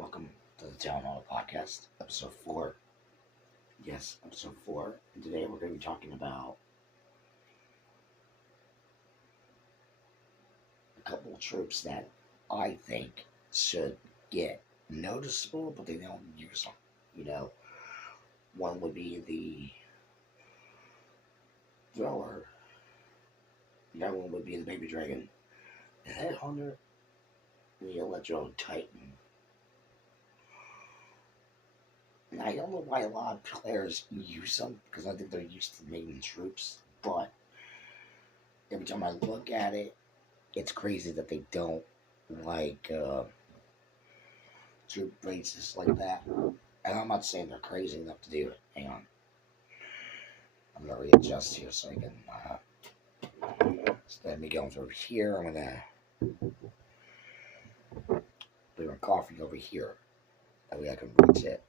Welcome to the Town Hall Podcast, episode 4. Yes, episode 4. And today we're going to be talking about a couple of troops that I think should get noticeable, but they don't use them. One would be the thrower, the other one would be the baby dragon, the headhunter, and the electro titan. And I don't know why a lot of players use them because I think they're used to main troops, but every time I look at it, it's crazy that they don't like troop races like that. And I'm not saying they're crazy enough to do it. Hang on. I'm going to readjust here so I can. Instead of me going over here, I'm going to do my coffee over here. That way I can reach it.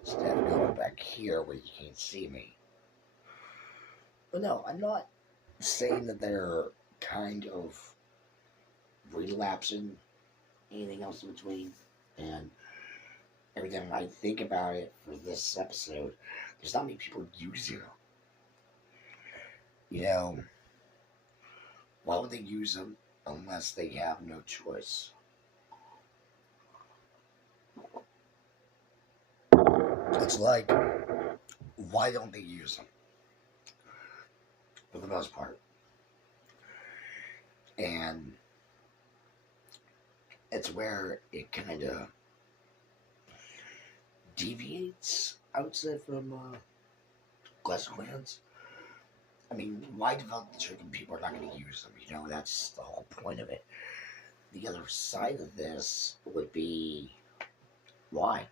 Instead of going back here where you can't see me. But no, I'm not saying that they're kind of relapsing anything else in between. And every time I think about it for this episode, there's not many people using them. Why would they use them unless they have no choice? It's like, why don't they use them? For the most part. And it's where it kind of deviates, I would say, from Clash of Clans. I mean, why develop the trick and people are not going to use them? That's the whole point of it. The other side of this would be why?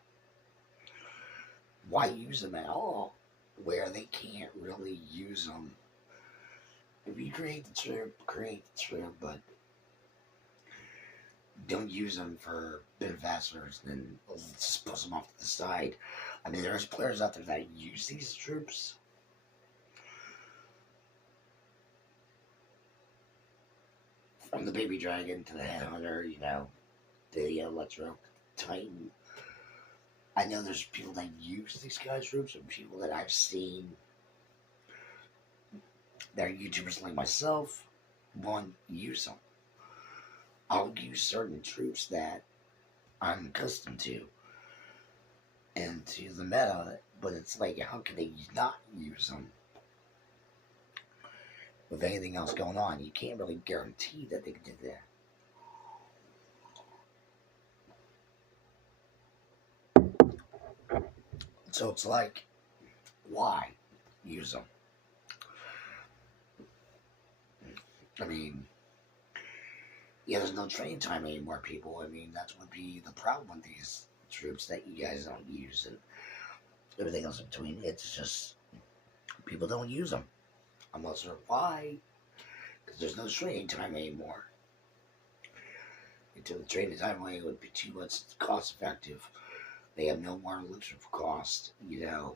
Why use them at all where they can't really use them? If you create the trip, but don't use them for bit faster, then just push them off to the side. I mean, there's players out there that use these troops. From the baby dragon to the headhunter, the electro titan. I know there's people that use these guys' troops and people that I've seen. They're YouTubers like myself. One, use them. I'll use certain troops that I'm accustomed to and to the meta, but it's like, how can they not use them with anything else going on? You can't really guarantee that they can do that. So it's like, why use them? I mean, there's no training time anymore, people. I mean, that's would be the problem with these troops that you guys don't use and everything else in between. It's just people don't use them. I'm not sure why, because there's no training time anymore. Until the training time would be too much cost effective. They have no more electrical cost. The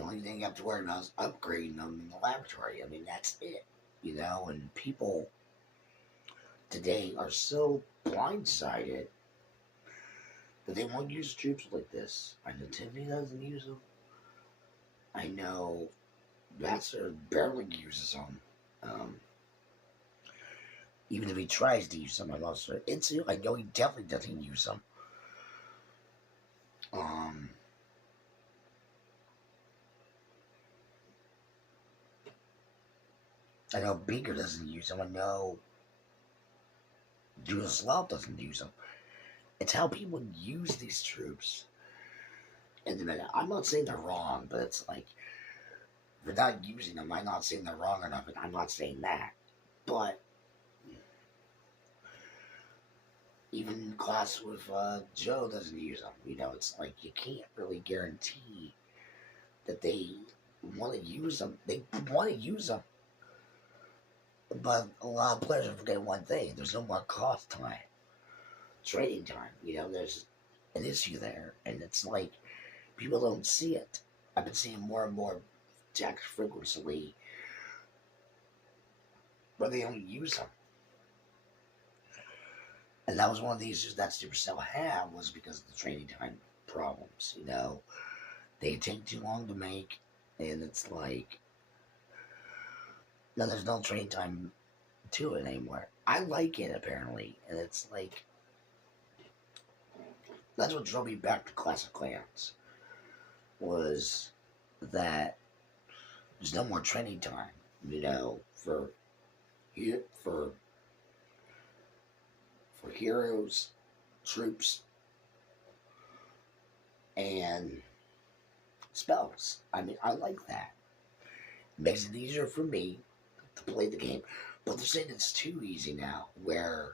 only thing you have to worry about is upgrading them in the laboratory. I mean, that's it. And people today are so blindsided that they won't use troops like this. I know Tiffany doesn't use them. I know Vassar barely uses them. Even if he tries to use them, I know he definitely doesn't use them. I know Beaker doesn't use them. I know Judas Love doesn't use them. It's how people use these troops. And I'm not saying they're wrong, but it's like, if they're not using them, I'm not saying they're wrong enough, and I'm not saying that. But even class with Joe doesn't use them. It's like you can't really guarantee that they want to use them. They want to use them. But a lot of players are forgetting one thing. There's no more cost time. Trading time. There's an issue there. And it's like, people don't see it. I've been seeing more and more decks frequently where they don't use them. And that was one of the issues that Supercell had, was because of the training time problems. They take too long to make, and it's like, no, there's no training time to it anymore. I like it apparently, and it's like, that's what drove me back to Clash of Clans, was that there's no more training time, for for heroes, troops, and spells. I mean, I like that. It makes it easier for me to play the game. But they're saying it's too easy now, where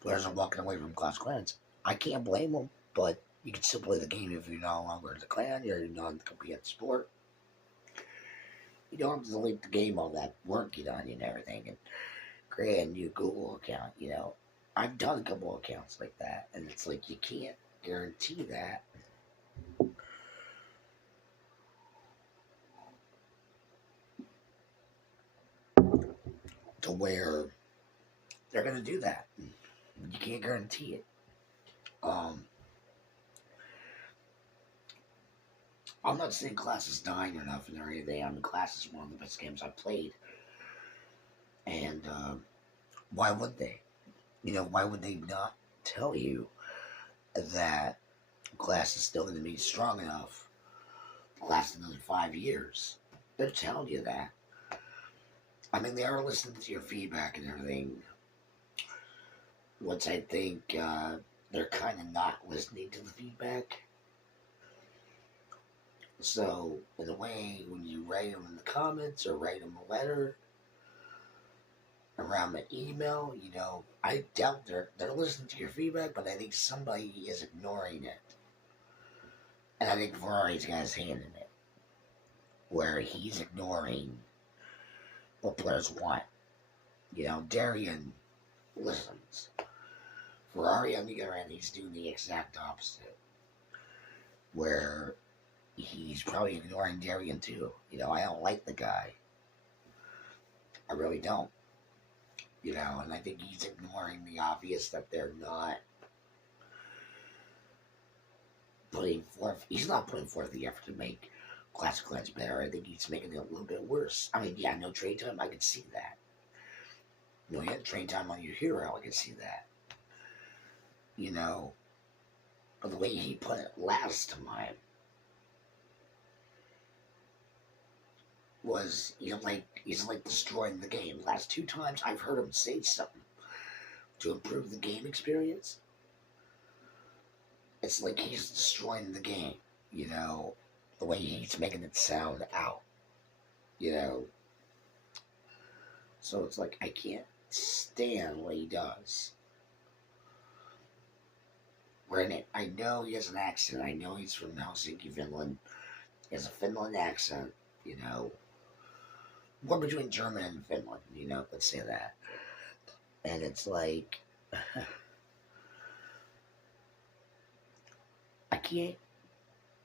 players are walking away from Clash of Clans. I can't blame them, but you can still play the game if you're no longer in the clan, you're not competing at sport. You don't have to delete the game, all that work you done and everything, and create a new Google account. I've done a couple accounts like that, and it's like, you can't guarantee that. To where they're going to do that. You can't guarantee it. I'm not saying Clash is dying or nothing or anything. I mean, Clash is one of the best games I've played. And why would they? Why would they not tell you that Clash is still going to be strong enough to last another 5 years? They're telling you that. I mean, they are listening to your feedback and everything. Which I think they're kind of not listening to the feedback. So, in a way, when you write them in the comments or write them a letter around an email, I doubt they're listening to your feedback, but I think somebody is ignoring it. And I think Ferrari's got his hand in it, where he's ignoring what players want. Darian listens. Ferrari, on the other hand, he's doing the exact opposite, where he's probably ignoring Darian too. I don't like the guy. I really don't. And I think he's ignoring the obvious that they're not putting forth. He's not putting forth the effort to make Clash of Clans better. I think he's making it a little bit worse. I mean, yeah, no trade time, I can see that. You had trade time on your hero, I can see that. But the way he put it last time was, he's like destroying the game. Last 2 times I've heard him say something to improve the game experience. It's like he's destroying the game, the way he's making it sound out, So it's like, I can't stand what he does. Granted, I know he has an accent. I know he's from Helsinki, Finland. He has a Finland accent, more between German and Finland, let's say that. And it's like, I can't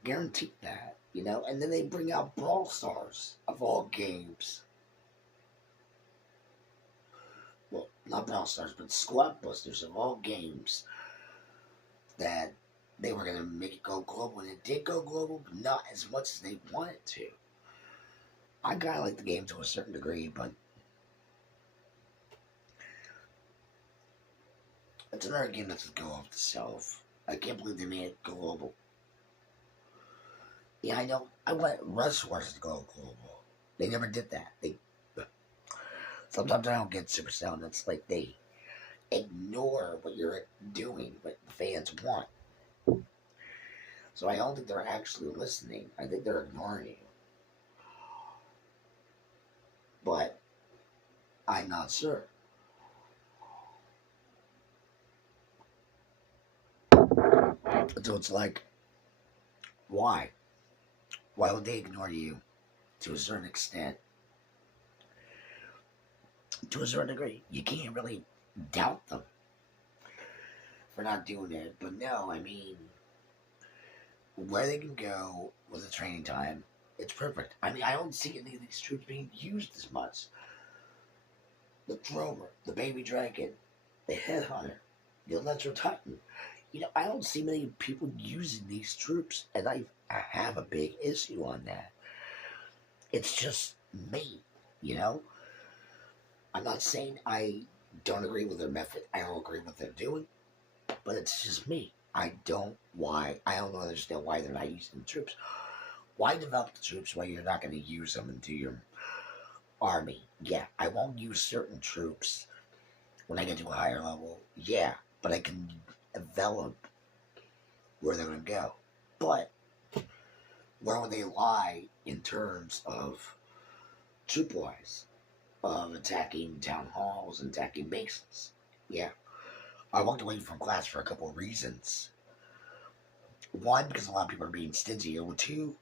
guarantee that, and then they bring out Brawl Stars, of all games. Well, not Brawl Stars, but Squad Busters, of all games, that they were going to make it go global, and it did go global, but not as much as they wanted to. I kind of like the game to a certain degree, but it's another game that's going to go off the shelf. I can't believe they made it global. Yeah, I know. I want Rush Wars to go global. They never did that. Sometimes I don't get Supercell, and it's like they ignore what you're doing, what the fans want. So I don't think they're actually listening. I think they're ignoring you. But I'm not sure. So it's like, why? Why would they ignore you to a certain extent? To a certain degree. You can't really doubt them for not doing it. But no, I mean, where they can go with the training time, it's perfect. I mean, I don't see any of these troops being used as much. The Drover, the Baby Dragon, the Headhunter, the Electro Titan. I don't see many people using these troops, and I have a big issue on that. It's just me, you know? I'm not saying I don't agree with their method. I don't agree with what they're doing, but it's just me. I don't understand why they're not using the troops. Why develop the troops while you're not going to use them into your army? Yeah, I won't use certain troops when I get to a higher level. Yeah, but I can develop where they're going to go. But where would they lie in terms of troop wise, of attacking town halls and attacking bases? Yeah, I walked away from class for a couple of reasons. One, because a lot of people are being stingy. Or two,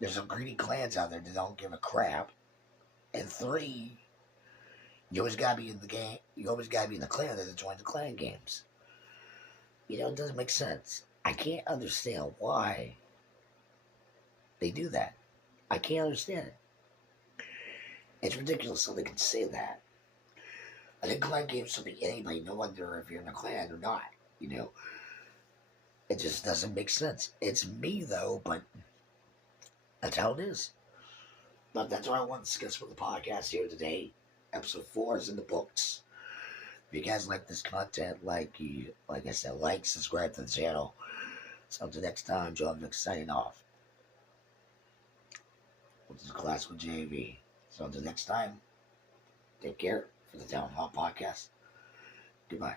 there's some greedy clans out there that don't give a crap. And three, you always gotta be in the game. You always gotta be in the clan that join the clan games. It doesn't make sense. I can't understand why they do that. I can't understand it. It's ridiculous somebody can say that. I think clan games should be anybody, no wonder if you're in a clan or not. It just doesn't make sense. It's me though, but that's how it is. But that's what I want to discuss with the podcast here today. Episode 4 is in the books. If you guys like this content, like I said, subscribe to the channel. So until next time, Joe Vic signing off. This is Classical JV. So until next time, take care for the Town Hall Podcast. Goodbye.